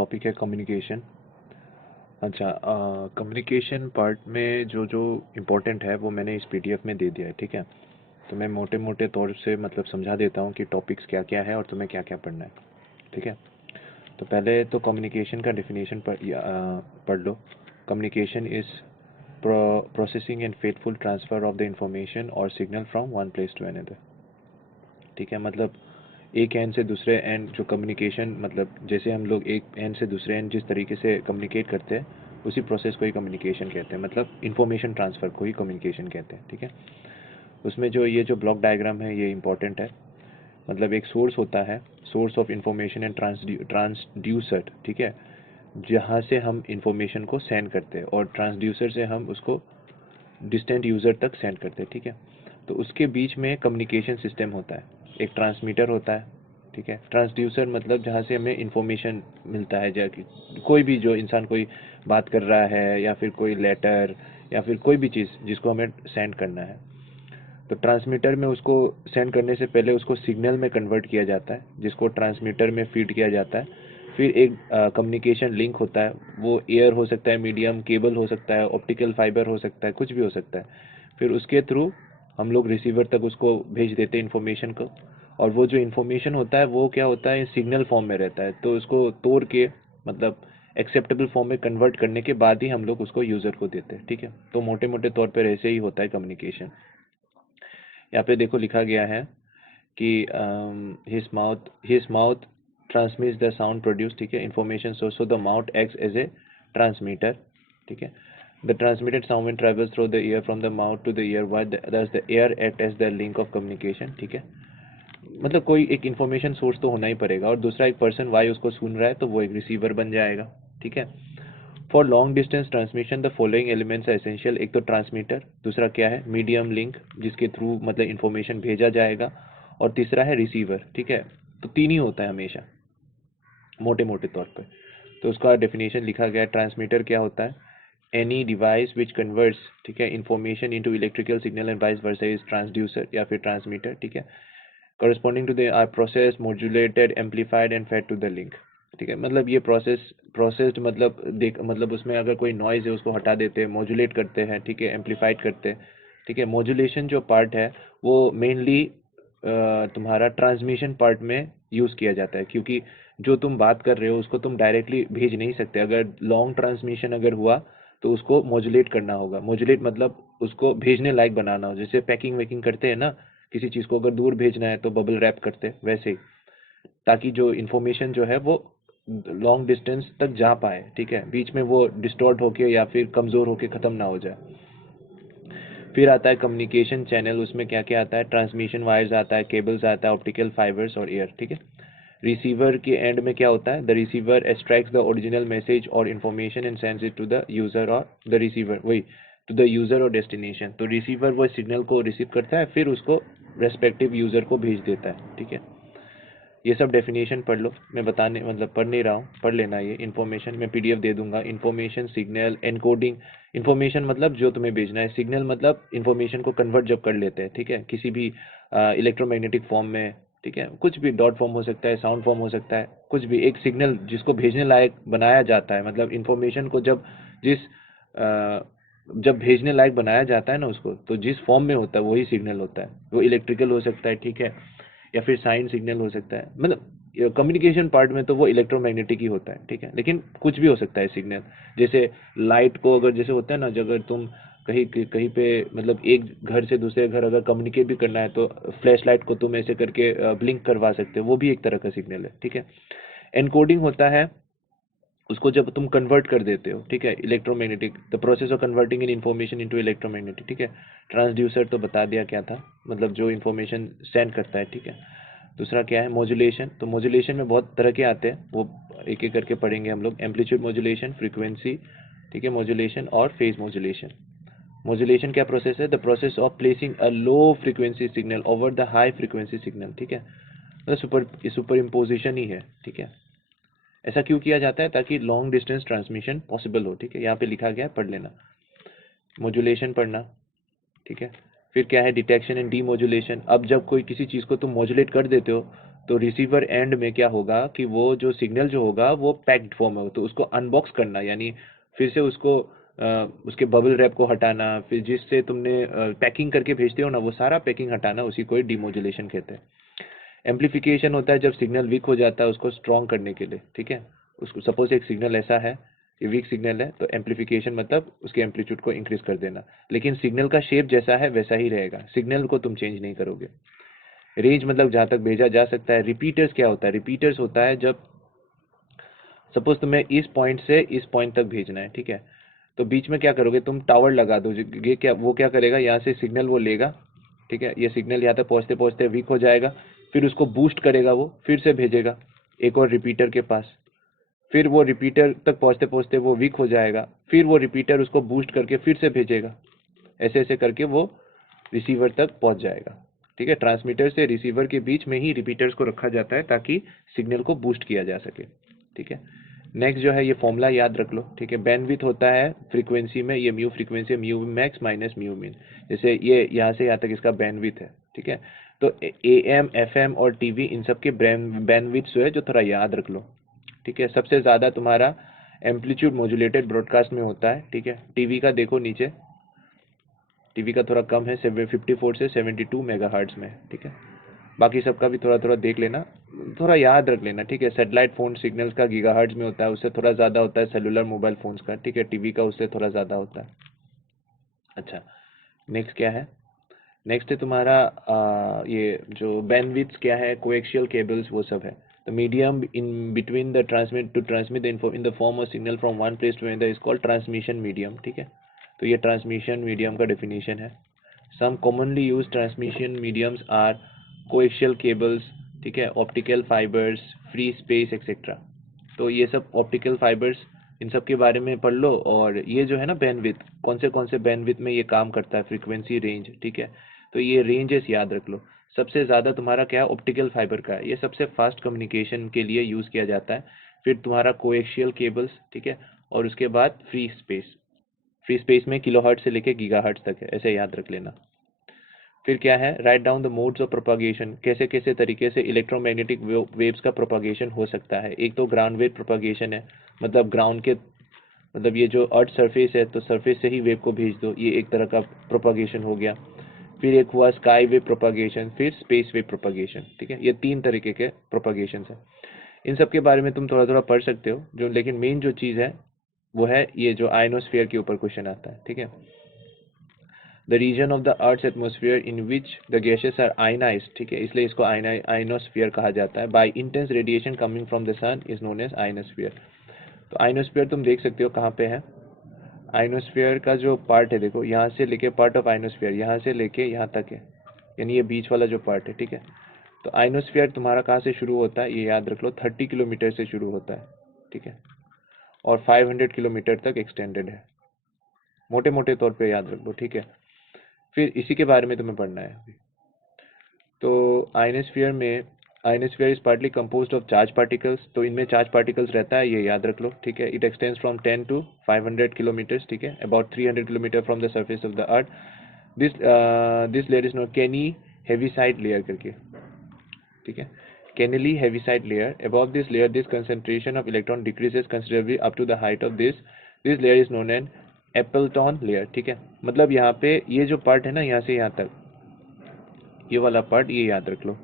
Topic है communication. अच्छा, communication part में जो जो इम्पोर्टेंट है वो मैंने इस पीडीएफ में दे दिया है, ठीक है। तो मैं मोटे मोटे तौर से मतलब समझा देता हूँ कि टॉपिक्स क्या क्या है और तुम्हें क्या क्या पढ़ना है, ठीक है। तो पहले तो कम्युनिकेशन का डेफिनेशन पढ़ लो। Communication is processing and faithful transfer of the information और signal from one place to another, ठीक है। मतलब एक एंड से दूसरे एंड जो कम्युनिकेशन, मतलब जैसे हम लोग एक एंड से दूसरे एंड जिस तरीके से कम्युनिकेट करते हैं उसी प्रोसेस को ही कम्युनिकेशन कहते हैं, मतलब इन्फॉर्मेशन ट्रांसफ़र को ही कम्युनिकेशन कहते हैं, ठीक है। उसमें जो ये जो ब्लॉक डायग्राम है ये इंपॉर्टेंट है। मतलब एक सोर्स होता है, source of information and transducer, ठीक है, जहाँ से हम इंफॉर्मेशन को सेंड करते हैं, और ट्रांसड्यूसर से हम उसको डिस्टेंट यूज़र तक सेंड करते हैं, ठीक है। तो उसके बीच में कम्युनिकेशन सिस्टम होता है, एक ट्रांसमीटर होता है, ठीक है। ट्रांसड्यूसर मतलब जहाँ से हमें इंफॉर्मेशन मिलता है, जैसे कोई भी जो इंसान कोई बात कर रहा है या फिर कोई लेटर या फिर कोई भी चीज़ जिसको हमें सेंड करना है, तो ट्रांसमीटर में उसको सेंड करने से पहले उसको सिग्नल में कन्वर्ट किया जाता है, जिसको ट्रांसमीटर में फीड किया जाता है। फिर एक कम्युनिकेशन लिंक होता है, वो एयर हो सकता है, मीडियम केबल हो सकता है, ऑप्टिकल फाइबर हो सकता है, कुछ भी हो सकता है। फिर उसके थ्रू हम लोग रिसीवर तक उसको भेज देते हैं इन्फॉर्मेशन को, और वो जो इन्फॉर्मेशन होता है वो क्या होता है, सिग्नल फॉर्म में रहता है। तो उसको तोड़ के मतलब एक्सेप्टेबल फॉर्म में कन्वर्ट करने के बाद ही हम लोग उसको यूज़र को देते हैं, ठीक है। तो मोटे मोटे तौर पर ऐसे ही होता है कम्युनिकेशन। यहाँ पे देखो लिखा गया है कि his mouth transmits the sound produced, ठीक है, information source, so the mouth acts as a transmitter, ठीक है। The transmitted sound travels through the ear from the mouth to the ear, while thus the ear act as the link of communication, ठीक है। मतलब कोई एक information source तो होना ही पड़ेगा, और दूसरा एक पर्सन वाई उसको सुन रहा है तो वो एक रिसीवर बन जाएगा, ठीक है। For long distance transmission the following elements are essential. एक तो ट्रांसमीटर, दूसरा क्या है, मीडियम लिंक जिसके थ्रू मतलब इन्फॉर्मेशन भेजा जाएगा, और तीसरा है रिसीवर, ठीक है। तो तीन ही होता है हमेशा मोटे मोटे तौर पर। तो उसका डेफिनेशन लिखा गया है, ट्रांसमीटर क्या होता है, एनी डिवाइस विच कन्वर्ट्स, ठीक है, information into electrical signal and vice versa is transducer या फिर ट्रांसमीटर, ठीक है। Corresponding to the process modulated amplified and fed to the link, ठीक है। मतलब ये प्रोसेस्ड मतलब मतलब उसमें अगर कोई नॉइज है उसको हटा देते हैं, मॉड्यूलेट करते हैं, ठीक है, एम्पलीफाइड करते हैं, ठीक है। मॉड्यूलेशन जो पार्ट है वो मेनली तुम्हारा ट्रांसमिशन पार्ट में यूज़ किया जाता है, क्योंकि जो तुम बात कर रहे हो उसको तुम डायरेक्टली भेज नहीं सकते। अगर लॉन्ग ट्रांसमिशन अगर हुआ तो उसको मॉड्यूलेट करना होगा। मॉड्यूलेट मतलब उसको भेजने लायक बनाना हो, जैसे पैकिंग वैकिंग करते हैं ना, किसी चीज़ को अगर दूर भेजना है तो बबल रैप करते हैं, वैसे ही, ताकि जो इन्फॉर्मेशन जो है वो लॉन्ग डिस्टेंस तक जा पाए, ठीक है, बीच में वो डिस्टॉर्ट होके या फिर कमज़ोर होके ख़त्म ना हो जाए। फिर आता है कम्युनिकेशन चैनल, उसमें क्या क्या आता है, ट्रांसमिशन वायर्स आता है, केबल्स आता है, ऑप्टिकल फाइबर्स और एयर, ठीक है। रिसीवर के एंड में क्या होता है, the receiver extracts the original message और information and sends it to the user, और द रिसीवर वही टू द यूज़र और डेस्टिनेशन। तो रिसीवर वो सिग्नल को रिसीव करता है, फिर उसको रेस्पेक्टिव यूज़र को भेज देता है, ठीक है। ये सब डेफिनेशन पढ़ लो, मैं बताने मतलब पढ़ नहीं रहा हूँ, पढ़ लेना। ये इन्फॉर्मेशन मैं पीडीएफ दे दूंगा। Information, signal, encoding. इन्फॉर्मेशन मतलब जो तुम्हें भेजना है, सिग्नल मतलब इन्फॉर्मेशन को कन्वर्ट जब कर लेते हैं, ठीक है, किसी भी इलेक्ट्रोमैग्नेटिक फॉर्म में, ठीक है, कुछ भी डॉट फॉर्म हो सकता है, साउंड फॉर्म हो सकता है, कुछ भी एक सिग्नल जिसको भेजने लायक बनाया जाता है, मतलब इन्फॉर्मेशन को जब जिस जब भेजने लायक बनाया जाता है ना उसको, तो जिस फॉर्म में होता है वही सिग्नल होता है। वो इलेक्ट्रिकल हो सकता है, ठीक है, या फिर साइन सिग्नल हो सकता है। मतलब कम्युनिकेशन पार्ट में तो वो इलेक्ट्रोमैग्नेटिक ही होता है, ठीक है, लेकिन कुछ भी हो सकता है सिग्नल। जैसे लाइट को अगर जैसे होता है ना, अगर तुम कहीं कहीं पे मतलब एक घर से दूसरे घर अगर कम्युनिकेट भी करना है तो फ्लैश लाइट को तुम ऐसे करके ब्लिंक करवा सकते हो, वो भी एक तरह का सिग्नल है, ठीक है। एनकोडिंग होता है उसको जब तुम कन्वर्ट कर देते हो, ठीक है, electromagnetic, the process of converting in information into electromagnetic, ठीक है। ट्रांसड्यूसर तो बता दिया क्या था, मतलब जो इन्फॉर्मेशन सेंड करता है, ठीक है। दूसरा क्या है, मॉड्यूलेशन। तो मॉड्यूलेशन में बहुत तरह के आते हैं, वो एक एक करके पढ़ेंगे हम लोग। एम्पलीट्यूड मॉड्यूलेशन, फ्रीक्वेंसी, ठीक है, मॉड्यूलेशन और फेज मॉड्यूलेशन। मॉड्यूलेशन क्या प्रोसेस है, the process of placing a low frequency signal over the high frequency signal, ठीक है, मतलब सुपर इम्पोजिशन ही है, ठीक है। ऐसा क्यों किया जाता है, ताकि लॉन्ग डिस्टेंस ट्रांसमिशन पॉसिबल हो, ठीक है। यहाँ पे लिखा गया है, पढ़ लेना। मॉड्यूलेशन पढ़ना, ठीक है। फिर क्या है, डिटेक्शन एंड डीमॉड्यूलेशन। अब जब कोई किसी चीज़ को तुम मॉड्यूलेट कर देते हो तो रिसीवर एंड में क्या होगा कि वो जो सिग्नल जो होगा वो पैक्ड फॉर्म में हो, तो उसको अनबॉक्स करना, यानी फिर से उसको उसके बबल रैप को हटाना, फिर जिससे तुमने पैकिंग करके भेजते हो ना, वो सारा पैकिंग हटाना, उसी को डिमोजुलेशन कहते हैं। एम्पलीफिकेशन होता है जब सिग्नल वीक हो जाता है उसको स्ट्रॉन्ग करने के लिए, ठीक है। उसको सपोज एक सिग्नल ऐसा है, ये वीक सिग्नल है, तो एम्पलीफिकेशन मतलब उसके एम्पलीट्यूड को इंक्रीज कर देना, लेकिन सिग्नल का शेप जैसा है वैसा ही रहेगा, सिग्नल को तुम चेंज नहीं करोगे। रेंज मतलब जहाँ तक भेजा जा सकता है। रिपीटर्स क्या होता है? रिपीटर्स होता है जब सपोज तुम्हें इस पॉइंट से इस पॉइंट तक भेजना है, ठीक है, तो बीच में क्या करोगे तुम? टावर लगा दो। ये क्या, वो क्या करेगा, यहाँ से सिग्नल वो लेगा, ठीक है, ये सिग्नल यहाँ तक पहुँचते पहुँचते वीक हो जाएगा, फिर उसको बूस्ट करेगा, वो फिर से भेजेगा एक और रिपीटर के पास, फिर वो रिपीटर तक पहुँचते पहुँचते वो वीक हो जाएगा, फिर वो रिपीटर उसको बूस्ट करके फिर से भेजेगा, ऐसे ऐसे करके वो रिसीवर तक पहुँच जाएगा, ठीक है। ट्रांसमीटर से रिसीवर के बीच में ही रिपीटर्स को रखा जाता है ताकि सिग्नल को बूस्ट किया जा सके, ठीक है। नेक्स्ट जो है ये फॉर्मूला याद रख लो, ठीक है। बैंडविड्थ होता है फ्रीक्वेंसी में, ये mu frequency, mu max minus mu मिन, जैसे ये यहाँ से यहाँ तक इसका बैंडविड्थ है, ठीक है। तो AM FM और TV इन सब के बैंडविड्थ जो है जो थोड़ा याद रख लो, ठीक है। सबसे ज़्यादा तुम्हारा एम्पलीट्यूड मॉड्यूलेटेड ब्रॉडकास्ट में होता है, ठीक है। टीवी का देखो नीचे, टीवी का थोड़ा कम है, 54 से 72 मेगाहर्ट्ज में, ठीक है। बाकी सबका भी थोड़ा थोड़ा देख लेना, थोड़ा याद रख लेना, ठीक है। सैटेलाइट फ़ोन सिग्नल्स का गीगाहर्ट्ज में होता है, उससे थोड़ा ज़्यादा होता है सेलुलर मोबाइल फ़ोन्स का, ठीक है। टीवी का उससे थोड़ा ज़्यादा होता है। अच्छा, नेक्स्ट क्या है? नेक्स्ट है तुम्हारा ये जो बैंडविड्थ क्या है, कोएक्सियल केबल्स वो सब है। The medium in between the transmit to transmit the info in the form of signal from one place to another is called transmission medium, ठीक है। तो ये ट्रांसमिशन मीडियम का डेफिनेशन है। Some commonly use transmission mediums are coaxial cables, ठीक है, optical fibres, free space etcetera. तो ये सब ऑप्टिकल फाइबर्स, इन सब के बारे में पढ़ लो। और ये जो है ना बैंडविड्थ, कौन से बैंडविड्थ में ये काम करता है, फ्रीक्वेंसी, रेंज, ठीक है। तो ये रेंजेस याद रख लो। सबसे ज़्यादा तुम्हारा क्या है, ऑप्टिकल फाइबर का है, ये सबसे फास्ट कम्युनिकेशन के लिए यूज़ किया जाता है। फिर तुम्हारा कोएक्सियल केबल्स, ठीक है, और उसके बाद फ्री स्पेस। फ्री स्पेस में किलोहर्ट्ज से लेके गीगाहर्ट्ज तक है, ऐसे याद रख लेना। फिर क्या है, write down the modes of propagation, कैसे कैसे तरीके से इलेक्ट्रोमैग्नेटिक वेव्स का प्रोपागेशन हो सकता है। एक तो ग्राउंड वेव प्रोपागेशन है, मतलब ग्राउंड के, मतलब ये जो अर्थ सरफेस है तो सरफेस से ही वेव को भेज दो, ये एक तरह का प्रोपागेशन हो गया। फिर एक हुआ स्काई वेव प्रोपागेशन, फिर स्पेस वेव प्रोपागेशन, ठीक है। ये तीन तरीके के प्रोपागेशन है। इन सब के बारे में तुम थोड़ा थोड़ा पढ़ सकते हो जो, लेकिन मेन जो चीज़ है वो है ये जो आयनोस्फीयर के ऊपर क्वेश्चन आता है, ठीक है। The region of the earth's atmosphere in which the gases are ionized, ठीक है, इसलिए इसको आयनोस्फीयर कहा जाता है। By intense radiation coming from the sun is known as ionosphere. तो आयनोस्फीयर तुम देख सकते हो कहाँ पे है। आयनोस्फीयर का जो पार्ट है देखो, यहाँ से लेके पार्ट ऑफ आयनोस्फीयर यहाँ से लेके यहाँ तक है, यानी ये बीच वाला जो पार्ट है, ठीक है। तो आयनोस्फीयर तुम्हारा कहाँ से शुरू होता है, ये याद रख लो, 30 किलोमीटर से शुरू होता है, ठीक है, और 500 किलोमीटर तक एक्सटेंडेड है, मोटे मोटे तौर पे याद रख लो, ठीक है। फिर इसी के बारे में तुम्हें पढ़ना है अभी। तो आयनोस्फीयर में, ionosphere is partly composed of charge particles, तो इनमें चार्ज पार्टिकल्स रहता है, ये याद रख लो, ठीक है। It extends from 10 to 500 kilometres, ठीक है, about 300 kilometre from the surface of the earth. This layer is not Kennelly Heaviside layer करके, ठीक है, Kennelly Heaviside layer. Above this layer this concentration of electron decreases considerably up to the height of this layer is known as Appleton layer, ठीक है। मतलब यहाँ पे ये जो पार्ट है ना, यहाँ से यहाँ तक ये वाला पार्ट, ये याद रख लो,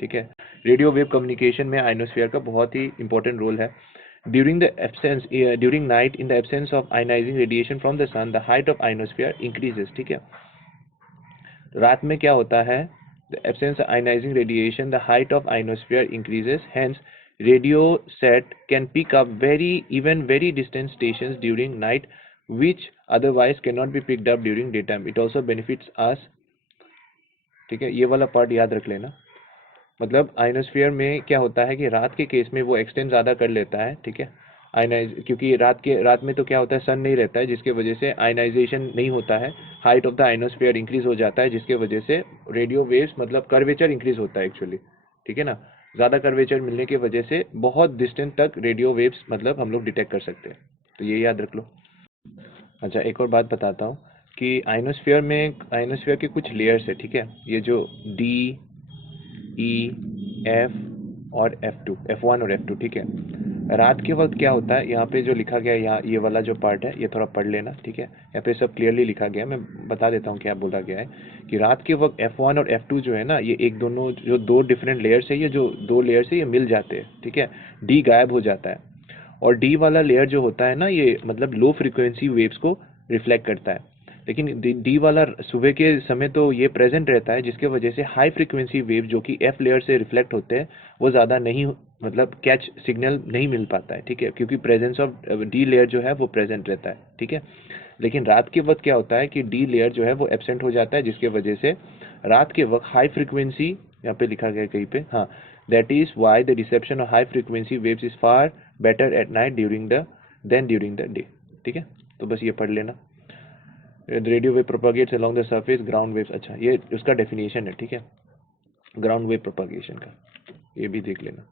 ठीक है। रेडियो वेव कम्युनिकेशन में आयनोस्फीयर का बहुत ही इंपॉर्टेंट रोल है। During night in the absence of ionizing radiation from the sun the height of ionosphere increases, ठीक है। रात में क्या होता है, the absence of ionizing radiation the height of ionosphere increases, hence radio set can pick up very distant stations during night which otherwise cannot be picked up during daytime. It also benefits us, ठीक है। ये वाला part याद रख लेना। मतलब ionosphere में क्या होता है कि रात के केस में वो एक्सटेंड ज़्यादा कर लेता है, ठीक है, आयनाइज, क्योंकि रात में तो क्या होता है, सन नहीं रहता है, जिसके वजह से आयनाइजेशन नहीं होता है, height of the ionosphere increase हो जाता है, जिसके वजह से रेडियो वेव्स मतलब कर्वेचर इंक्रीज होता है एक्चुअली, ठीक है ना। ज़्यादा कर्वेचर मिलने की वजह से बहुत डिस्टेंस तक रेडियो वेव्स मतलब हम लोग डिटेक्ट कर सकते हैं, तो ये याद रख लो। अच्छा, एक और बात बताता हूँ कि आयनोस्फीयर में, आयनोस्फीयर के कुछ लेयर्स है, ठीक है। ये जो डी F और F2, F1 और F2, ठीक है। रात के वक्त क्या होता है, यहाँ पे जो लिखा गया है, यहाँ ये वाला जो पार्ट है ये थोड़ा पढ़ लेना, ठीक है। यहाँ पे सब क्लियरली लिखा गया है, मैं बता देता हूँ क्या बोला गया है कि रात के वक्त F1 और F2 जो है ना, ये एक दोनों जो दो डिफरेंट लेयर्स है, ये जो दो लेयर्स है ये मिल जाते हैं, ठीक है। D गायब हो जाता है और D वाला लेयर जो होता है ना, ये मतलब लो फ्रिक्वेंसी वेव्स को रिफ्लेक्ट करता है। लेकिन डी वाला सुबह के समय तो ये प्रेजेंट रहता है, जिसके वजह से हाई फ्रीक्वेंसी वेव जो कि एफ लेयर से रिफ्लेक्ट होते हैं वो ज़्यादा नहीं, मतलब कैच सिग्नल नहीं मिल पाता है, ठीक है, क्योंकि प्रेजेंस ऑफ डी लेयर जो है वो प्रेजेंट रहता है, ठीक है। लेकिन रात के वक्त क्या होता है कि डी लेयर जो है वो एब्सेंट हो जाता है, जिसके वजह से रात के वक्त हाई फ्रीक्वेंसी, यहाँ पे लिखा गया कहीं पे, हाँ, that is why the reception of high frequency waves is far better at night than during the day, ठीक है। तो बस ये पढ़ लेना। Radio wave propagates along the surface, ground waves, अच्छा ये उसका डेफिनेशन है, ठीक है, ग्राउंड वेव प्रोपागेशन का, ये भी देख लेना।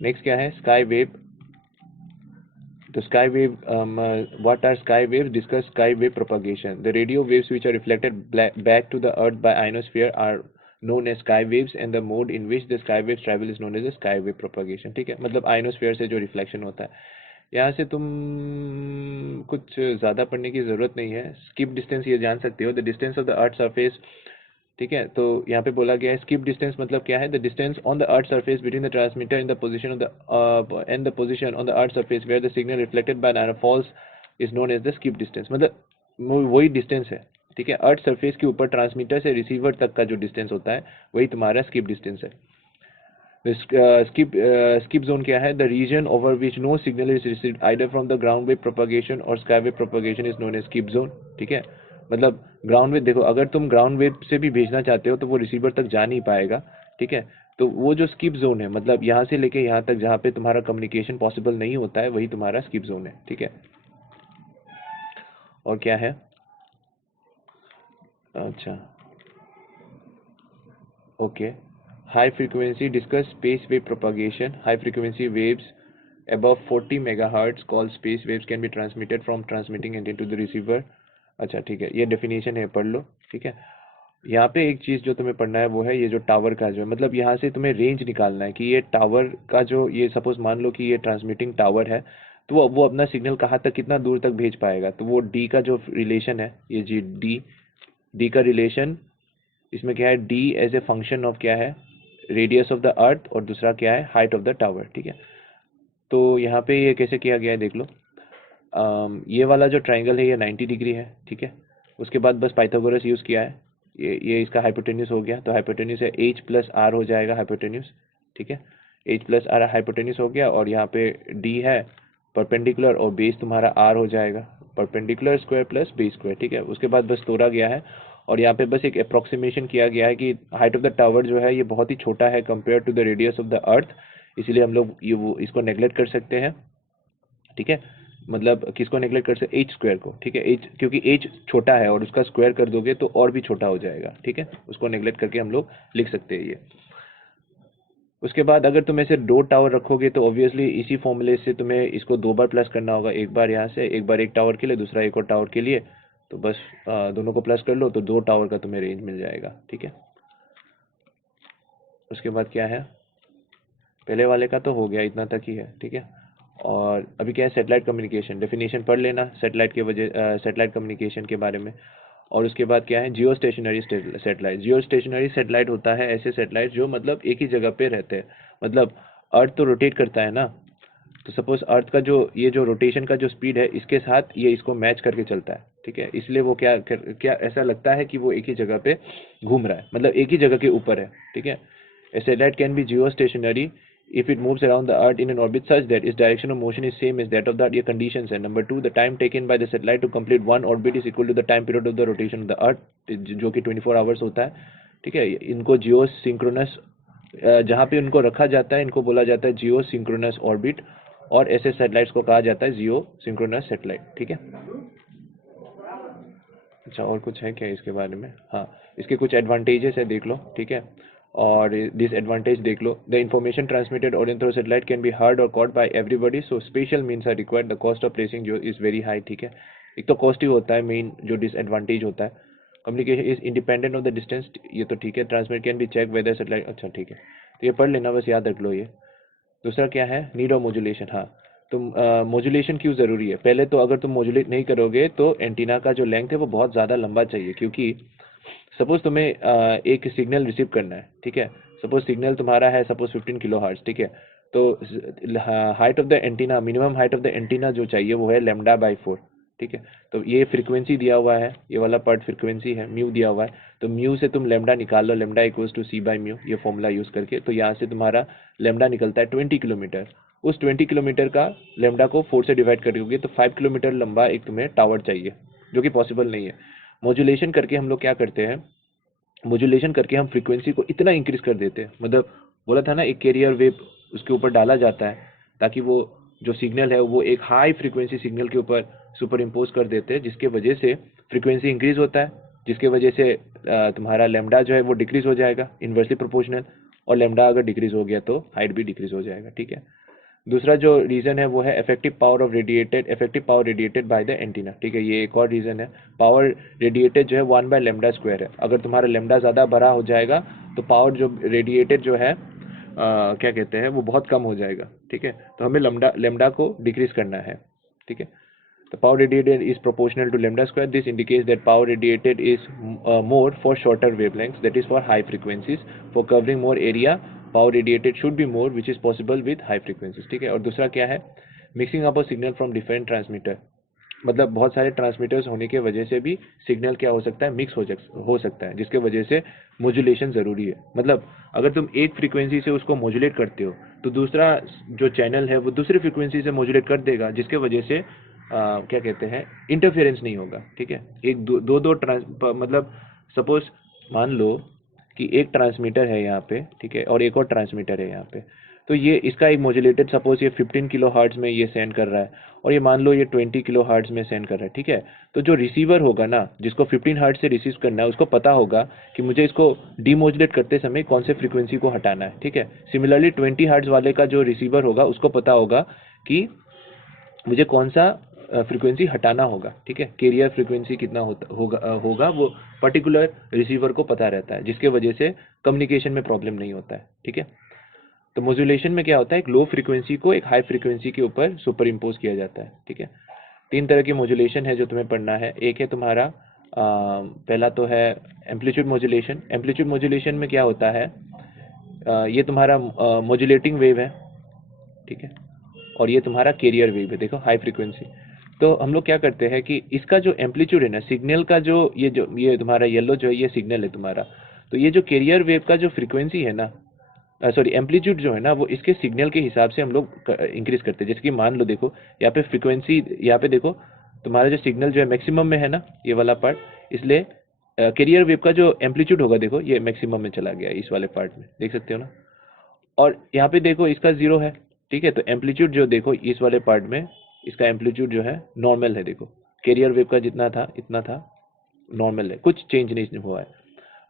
नेक्स्ट क्या है, स्काई वेव। तो sky wave, what are sky waves? Discuss sky wave propagation. The radio waves which are reflected back to the earth by ionosphere are known as sky waves and the mode in which the sky waves travel is known as the sky wave propagation, ठीक है। मतलब ionosphere से जो reflection होता है, यहाँ से तुम कुछ ज़्यादा पढ़ने की ज़रूरत नहीं है। स्किप डिस्टेंस ये जान सकते हो, the distance of the earth surface, ठीक है। तो यहाँ पे बोला गया है स्किप डिस्टेंस मतलब क्या है, the distance on the earth surface between the transmitter in the position of the and the position on the earth surface where the signal reflected by नायरा falls is known as the skip distance. मतलब वही distance है, ठीक है। Earth surface के ऊपर transmitter से receiver तक का जो डिस्टेंस होता है वही तुम्हारा स्किप डिस्टेंस है। Skip zone क्या है, the region over which no signal is received either from the ground wave propagation और sky wave propagation is known as skip zone, ठीक है। मतलब ग्राउंड वेव, देखो अगर तुम ग्राउंड वेव से भी भेजना चाहते हो तो वो रिसीवर तक जा नहीं पाएगा, ठीक है। तो वो जो स्किप जोन है, मतलब यहाँ से लेके यहाँ तक जहाँ पे तुम्हारा कम्युनिकेशन पॉसिबल नहीं होता है, वही तुम्हारा स्किप जोन है, ठीक है। और क्या है, अच्छा okay, high frequency discuss space wave propagation. High frequency waves above 40 megahertz called space waves can be transmitted from transmitting end into the receiver. अच्छा ठीक है, ये डेफिनेशन है, पढ़ लो, ठीक है। यहाँ पे एक चीज़ जो तुम्हें पढ़ना है वो है ये जो टावर का जो है, मतलब यहाँ से तुम्हें रेंज निकालना है कि ये टावर का जो, ये सपोज मान लो कि ये ट्रांसमिटिंग टावर है, तो वो अपना सिग्नल कहाँ तक, कितना दूर तक भेज पाएगा। तो वो डी का जो रिलेशन है, ये जी डी का रिलेशन, इसमें क्या है, D as a function of क्या है, रेडियस ऑफ द अर्थ, और दूसरा क्या है, हाइट ऑफ द टावर, ठीक है। तो यहाँ पे ये कैसे किया गया है देख लो। ये वाला जो ट्राइंगल है ये 90 डिग्री है, ठीक है। उसके बाद बस पाइथागोरस यूज़ किया है, ये इसका हाइपोटेन्यूस हो गया, तो हाइपोटेन्यूस है h प्लस आर हो जाएगा हाइपोटेन्यूस, ठीक है। h प्लस आर हाइपोटेन्यूस हो गया, और यहाँ पे d है परपेंडिकुलर, और बेस तुम्हारा r हो जाएगा, perpendicular square plus base square, ठीक है। उसके बाद बस तोड़ा गया है, और यहाँ पे बस एक अप्रोक्सीमेशन किया गया है कि हाइट ऑफ द टावर जो है ये बहुत ही छोटा है compare to the radius of the earth, इसीलिए हम लोग ये वो इसको नेग्लेक्ट कर सकते हैं, ठीक है। मतलब किसको नेग्लेक्ट कर सकते, एच स्क्वायर को, ठीक है। एच, क्योंकि एच छोटा है और उसका स्क्वायर कर दोगे तो और भी छोटा हो जाएगा, ठीक है। उसको नेग्लेक्ट करके हम लोग लिख सकते हैं ये। उसके बाद अगर तुम ऐसे दो टावर रखोगे तो ऑब्वियसली इसी फॉर्मूले से तुम्हें इसको दो बार प्लस करना होगा, एक बार यहाँ से, एक बार एक टावर के लिए, दूसरा एक और टावर के लिए। तो बस दोनों को प्लस कर लो तो दो टावर का तुम्हें रेंज मिल जाएगा, ठीक है। उसके बाद क्या है, पहले वाले का तो हो गया, इतना तक ही है, ठीक है। और अभी क्या है, सैटेलाइट कम्युनिकेशन, डेफिनेशन पढ़ लेना सैटेलाइट के वजह, सैटेलाइट कम्युनिकेशन के बारे में। और उसके बाद क्या है, जियो स्टेशनरी सैटेलाइट। जियो स्टेशनरी सैटेलाइट होता है ऐसे सैटेलाइट जो मतलब एक ही जगह पे रहते हैं, मतलब अर्थ तो रोटेट करता है ना, तो सपोज अर्थ का जो ये जो रोटेशन का जो स्पीड है इसके साथ ये इसको मैच करके चलता है, ठीक है। इसलिए वो क्या ऐसा लगता है कि वो एक ही जगह पे घूम रहा है, मतलब एक ही जगह के ऊपर है, ठीक है। A satellite can be geostationary if it moves around the Earth in an orbit such that its direction of motion is same as that of the Earth conditions. And number two, the time taken by the satellite to complete one orbit is equal to the time period of the rotation of the Earth, जो कि 24 hours होता है, ठीक है। इनको जियो synchronous, जहाँ पे इनको रखा जाता है इनको बोला जाता है जियो सिंक्रोनस ऑर्बिट, और ऐसे सैटेलाइट्स को कहा जाता है जियो सिंक्रोनस सैटेलाइट, ठीक है। अच्छा और कुछ है क्या इसके बारे में, हाँ, इसके कुछ एडवांटेजेस है देख लो, ठीक है। और डिसएडवांटेज देख लो, the information transmitted on through satellite can be heard और caught by everybody, so special means are required, the cost of placing जो इज़ वेरी हाई, ठीक है। एक तो कॉस्ट ही होता है मेन जो डिसएडवांटेज होता है। Communication is independent of the distance, ये तो ठीक है। Transmit can be check weather satellite, अच्छा ठीक है, तो ये पढ़ लेना, बस याद रख लो ये। दूसरा क्या है, नीड ऑफ मॉड्यूलेशन। हाँ, तो मॉड्यूलेशन क्यों ज़रूरी है? पहले तो अगर तुम मॉड्यूलेट नहीं करोगे तो एंटीना का जो लेंथ है वो बहुत ज़्यादा लंबा चाहिए, क्योंकि सपोज तुम्हें एक सिग्नल रिसीव करना है, ठीक है, सपोज सिग्नल तुम्हारा है सपोज 15 किलो हर्ट्ज, ठीक है, तो height of the antenna, minimum height of the antenna जो चाहिए वो है λ/4, ठीक है। तो ये फ्रीक्वेंसी दिया हुआ है, ये वाला पार्ट फ्रीक्वेंसी है, म्यू दिया हुआ है, तो म्यू से तुम लैम्डा निकाल लो, लैम्डा इक्वल्स टू c/μ, ये फॉर्मूला यूज़ करके, तो यहाँ से तुम्हारा लैम्डा निकलता है 20 किलोमीटर। उस 20 किलोमीटर का लैम्डा को 4 से डिवाइड करोगे तो 5 किलोमीटर लंबा एक तुम्हें टावर चाहिए, जो कि पॉसिबल नहीं है। मॉड्यूलेशन करके हम लोग क्या करते हैं, मॉड्यूलेशन करके हम फ्रीक्वेंसी को इतना इंक्रीज कर देते हैं, मतलब बोला था ना एक कैरियर वेव उसके ऊपर डाला जाता है ताकि वो जो सिग्नल है वो एक हाई फ्रीक्वेंसी सिग्नल के ऊपर सुपर इम्पोज कर देते हैं, जिसके वजह से फ्रीक्वेंसी इंक्रीज होता है, जिसके वजह से तुम्हारा लैम्डा जो है वो डिक्रीज हो जाएगा इन्वर्सली प्रोपोर्शनल, और लैम्डा अगर डिक्रीज हो गया तो हाइट भी डिक्रीज हो जाएगा, ठीक है। दूसरा जो रीज़न है वो है effective power radiated by the antenna, ठीक है, ये एक और रीज़न है। पावर रेडिएटेड जो है 1/λ² है, अगर तुम्हारा लैम्डा ज़्यादा बड़ा हो जाएगा तो पावर जो रेडिएटेड जो है क्या कहते हैं वो बहुत कम हो जाएगा, ठीक है, तो हमें लैम्डा को डिक्रीज करना है, ठीक है। The power radiated is proportional to λ². This indicates that power radiated is more for shorter wavelengths, that is for high frequencies. For covering more area, power radiated should be more, which is possible with high frequencies. ठीक है, और दूसरा क्या है, mixing up a signal from different transmitter, मतलब बहुत सारे transmitters होने के वजह से भी सिग्नल क्या हो सकता है, मिक्स हो सकता है, जिसके वजह से मॉड्यूलेशन ज़रूरी है। मतलब अगर तुम एक फ्रीक्वेंसी से उसको मॉड्यूलेट करते हो तो दूसरा जो चैनल है वो दूसरी फ्रीक्वेंसी से मॉड्यूलेट कर देगा, जिसके वजह से क्या कहते हैं इंटरफेरेंस नहीं होगा, ठीक है। एक दो मतलब सपोज मान लो कि एक ट्रांसमीटर है यहाँ पे, ठीक है, और एक और ट्रांसमीटर है यहाँ पे, तो ये इसका एक मॉड्यूलेटेड सपोज ये 15 किलो हर्ट्ज में ये सेंड कर रहा है, और ये मान लो ये 20 किलो हर्ट्ज में सेंड कर रहा है, ठीक है। तो जो रिसीवर होगा ना, जिसको 15 हर्ट्ज से रिसीव करना है, उसको पता होगा कि मुझे इसको डीमोडुलेट करते समय कौन से फ्रीक्वेंसी को हटाना है, ठीक है। सिमिलरली 20 हर्ट्ज वाले का जो रिसीवर होगा उसको पता होगा कि मुझे कौन सा फ्रीक्वेंसी हटाना होगा, ठीक है। कैरियर फ्रीक्वेंसी कितना होगा वो पर्टिकुलर रिसीवर को पता रहता है, जिसके वजह से कम्युनिकेशन में प्रॉब्लम नहीं होता है, ठीक है। तो मॉड्यूलेशन में क्या होता है, एक लो फ्रीक्वेंसी को एक हाई फ्रीक्वेंसी के ऊपर सुपर इम्पोज किया जाता है, ठीक है। 3 तरह की मॉड्यूलेशन है जो तुम्हें पढ़ना है। एक है तुम्हारा पहला तो है एम्पलीट्यूड मॉड्यूलेशन। एम्पलीट्यूड मॉड्यूलेशन में क्या होता है, ये तुम्हारा मॉड्यूलेटिंग वेव है, ठीक है, और ये तुम्हारा कैरियर वेव है, देखो हाई फ्रीक्वेंसी। तो हम लोग क्या करते हैं कि इसका जो एम्पलीट्यूड है ना, सिग्नल का जो ये तुम्हारा येलो जो है ये सिग्नल है तुम्हारा, तो ये जो कैरियर वेव का जो फ्रीक्वेंसी है ना, सॉरी एम्पलीट्यूड जो है ना, वो इसके सिग्नल के हिसाब से हम लोग इंक्रीज करते हैं। जैसे कि मान लो देखो यहाँ पे फ्रीक्वेंसी, यहाँ पे देखो तुम्हारा जो सिग्नल जो है मैक्सिमम में है ना, ये वाला पार्ट, इसलिए कैरियर वेव का जो एम्पलीट्यूड होगा देखो ये मैक्सिमम में चला गया इस वाले पार्ट में, देख सकते हो ना। और यहाँ पे देखो इसका 0 है, ठीक है, तो एम्पलीट्यूड जो देखो इस वाले पार्ट में इसका एम्पलीट्यूड जो है नॉर्मल है, देखो कैरियर वेव का जितना था इतना था, नॉर्मल है, कुछ चेंज नहीं हुआ है।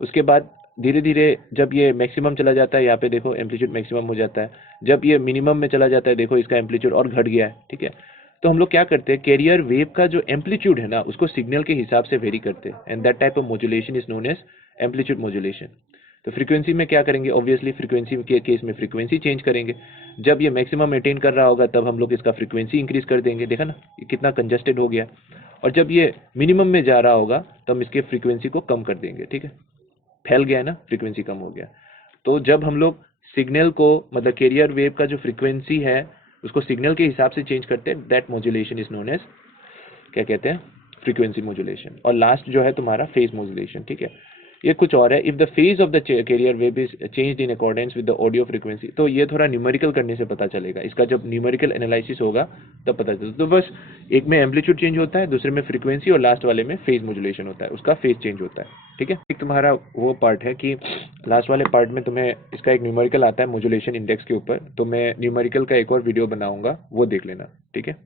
उसके बाद धीरे धीरे जब ये मैक्सिमम चला जाता है, यहाँ पे देखो एम्पलीट्यूड मैक्सिमम हो जाता है, जब ये मिनिमम में चला जाता है देखो इसका एम्पलीट्यूड और घट गया है, ठीक है। तो हम लोग क्या करते हैं, कैरियर वेव का जो एम्पलीट्यूड है ना उसको सिग्नल के हिसाब से वेरी करते हैं, and that type of modulation is known as amplitude modulation. तो फ्रीक्वेंसी में क्या करेंगे, ऑब्वियसली फ्रीक्वेंसी के केस में फ्रीक्वेंसी चेंज करेंगे, जब ये मैक्सिमम मेंटेन कर रहा होगा तब हम लोग इसका फ्रीक्वेंसी इंक्रीज कर देंगे, देखा ना ये कितना कंजस्टेड हो गया, और जब ये मिनिमम में जा रहा होगा तब हम इसके फ्रीक्वेंसी को कम कर देंगे, ठीक है, फैल गया है ना, फ्रीक्वेंसी कम हो गया। तो जब हम लोग सिग्नल को मतलब कैरियर वेव का जो फ्रीक्वेंसी है उसको सिग्नल के हिसाब से चेंज करते हैं, that modulation is known as क्या कहते हैं, फ्रीक्वेंसी मॉड्यूलेशन। और लास्ट जो है तुम्हारा फेज मॉड्यूलेशन, ठीक है, ये कुछ और है। If the phase of the carrier wave is changed in accordance with the audio frequency, तो ये थोड़ा न्यूमेरिकल करने से पता चलेगा, इसका जब न्यूमेरिकल एनालिसिस होगा तब पता चलेगा। तो बस एक में एम्पलीट्यूड चेंज होता है, दूसरे में फ्रीक्वेंसी, और लास्ट वाले में फेज मॉड्यूलेशन होता है, उसका फेज चेंज होता है, ठीक है। एक तुम्हारा वो पार्ट है कि लास्ट वाले पार्ट में तुम्हें इसका एक न्यूमेरिकल आता है मॉड्यूलेशन इंडेक्स के ऊपर, तो मैं न्यूमेरिकल का एक और वीडियो बनाऊंगा, वो देख लेना, ठीक है।